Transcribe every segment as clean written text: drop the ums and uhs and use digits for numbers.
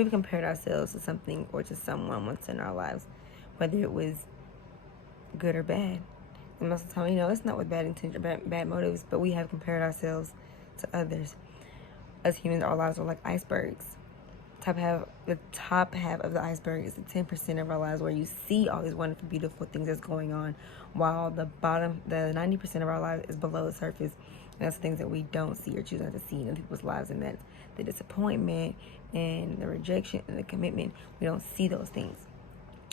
we've compared ourselves to something or to someone once in our lives, whether it was good or bad. And most of the time, it's not with bad intention or bad motives, but we have compared ourselves to others. As humans, our lives are like icebergs. The top half of the iceberg is the 10% of our lives where you see all these wonderful, beautiful things that's going on, while the 90% of our lives is below the surface. And that's things that we don't see or choose not to see in people's lives, and that's the disappointment and the rejection and the commitment. We don't see those things.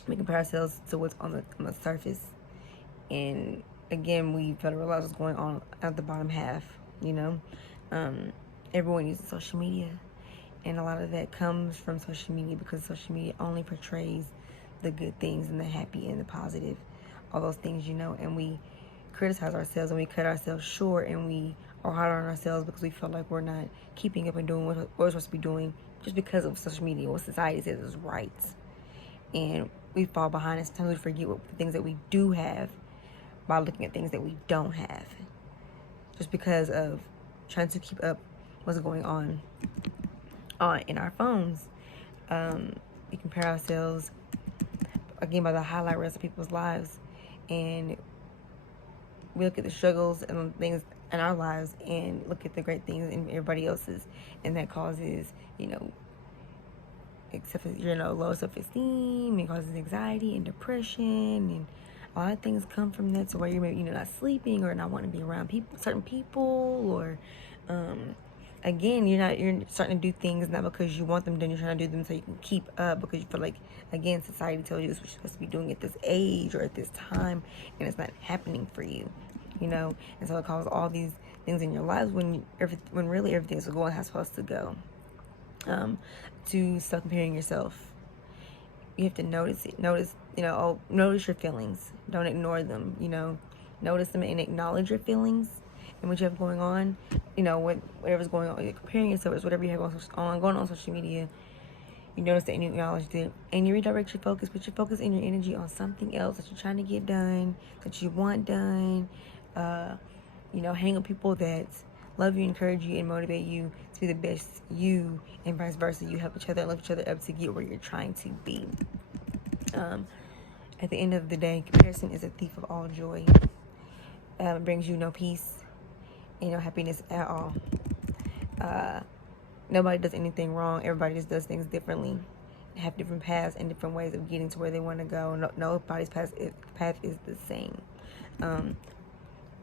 We compare ourselves to what's on the surface, and again, we fail to realize what's going on at the bottom half. Everyone uses social media, and a lot of that comes from social media because social media only portrays the good things and the happy and the positive, all those things, and we criticize ourselves and we cut ourselves short, and we are hard on ourselves because we feel like we're not keeping up and doing what we're supposed to be doing just because of social media, what society says is right. And we fall behind, and sometimes we forget the things that we do have by looking at things that we don't have, just because of trying to keep up what's going on in our phones. We compare ourselves again by the highlight reels of people's lives, and we look at the struggles and things in our lives and look at the great things in everybody else's, and that causes low self-esteem, and causes anxiety and depression, and a lot of things come from that, to where you're maybe not sleeping or not wanting to be around certain people, or again, you're starting to do things not because you want them done, you're trying to do them so you can keep up, because you feel like, again, society tells you it's what you're supposed to be doing at this age or at this time, and it's not happening for you, and so it causes all these things in your lives when really everything's going how it's supposed to go. To stop comparing yourself, you have to notice it. Notice your feelings. Don't ignore them. Notice them and acknowledge your feelings and what you have going on. Whatever's going on, you're comparing yourself with whatever you have going on social media. You notice that and you acknowledge it, and you redirect your focus. Put your focus and your energy on something else that you're trying to get done, that you want done. Hang with people that love you, encourage you, and motivate you to be the best you, and vice versa. You help each other and lift each other up to get where you're trying to be. At the end of the day, comparison is a thief of all joy. It brings you no peace and no happiness at all. Nobody does anything wrong. Everybody just does things differently. They have different paths and different ways of getting to where they want to go. Nobody's path is the same.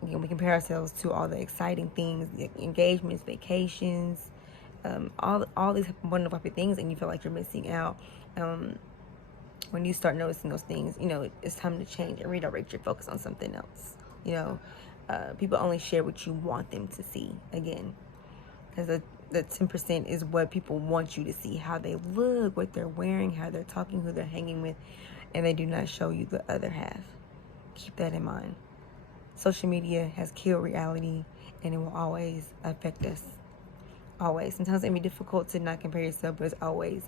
We compare ourselves to all the exciting things, the engagements, vacations, all these wonderful things, and you feel like you're missing out. When you start noticing those things, it's time to change and redirect your focus on something else. People only share what you want them to see, again, because the 10% is what people want you to see, how they look, what they're wearing, how they're talking, who they're hanging with, and they do not show you the other half. Keep that in mind. Social media has killed reality, and it will always affect us. Always. Sometimes it can be difficult to not compare yourself, but it's always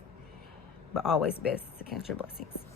best to count your blessings.